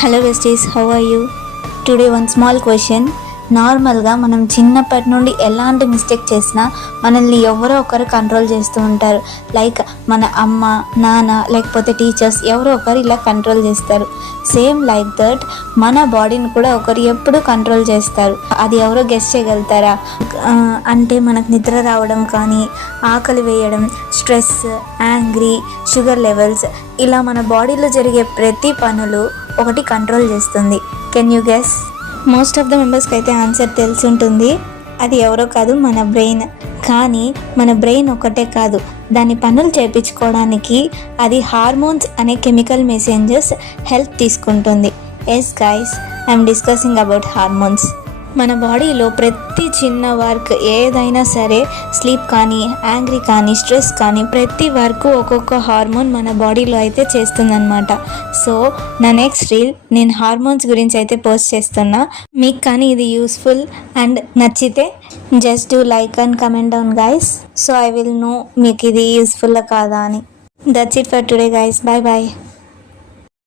Hello besties, how are you? Today one small question. నార్మల్గా మనం చిన్నప్పటి నుండి ఎలాంటి మిస్టేక్ చేసినా మనల్ని ఎవరో ఒకరు కంట్రోల్ చేస్తూ ఉంటారు. లైక్ మన అమ్మ, నాన్న, లేకపోతే టీచర్స్, ఎవరో ఒకరు ఇలా కంట్రోల్ చేస్తారు. సేమ్ లైక్ దట్ మన బాడీని కూడా ఒకరు ఎప్పుడు కంట్రోల్ చేస్తారు. అది ఎవరో గెస్ చేయగలుగుతారా? అంటే మనకు నిద్ర రావడం కానీ, ఆకలి వేయడం, స్ట్రెస్, యాంగ్రీ, షుగర్ లెవెల్స్, ఇలా మన బాడీలో జరిగే ప్రతి పనులు ఒకటి కంట్రోల్ చేస్తుంది. Can you guess? Most of the మెంబర్స్కి అయితే ఆన్సర్ తెలిసి ఉంటుంది. అది ఎవరో కాదు, మన బ్రెయిన్. కానీ మన బ్రెయిన్ ఒకటే కాదు, దాని పనులు చేయించుకోవడానికి అది హార్మోన్స్ అనే కెమికల్ మెసెంజర్స్ హెల్ప్ తీసుకుంటుంది. Yes guys, I'm discussing about hormones. మన బాడీలో ప్రతి చిన్న వర్క్ ఏదైనా సరే, స్లీప్ కానీ, యాంగ్రీ కానీ, స్ట్రెస్ కానీ, ప్రతి వర్క్ ఒక్కొక్క హార్మోన్ మన బాడీలో అయితే చేస్తుందన్నమాట. సో నా నెక్స్ట్ రీల్ నేను హార్మోన్స్ గురించి అయితే పోస్ట్ చేస్తున్నా. మీకు కానీ ఇది యూస్ఫుల్ అండ్ నచ్చితే just do like and comment down guys. So I will know మీకు ఇది యూస్ఫుల్ కాదా అని. That's it for today guys. Bye bye.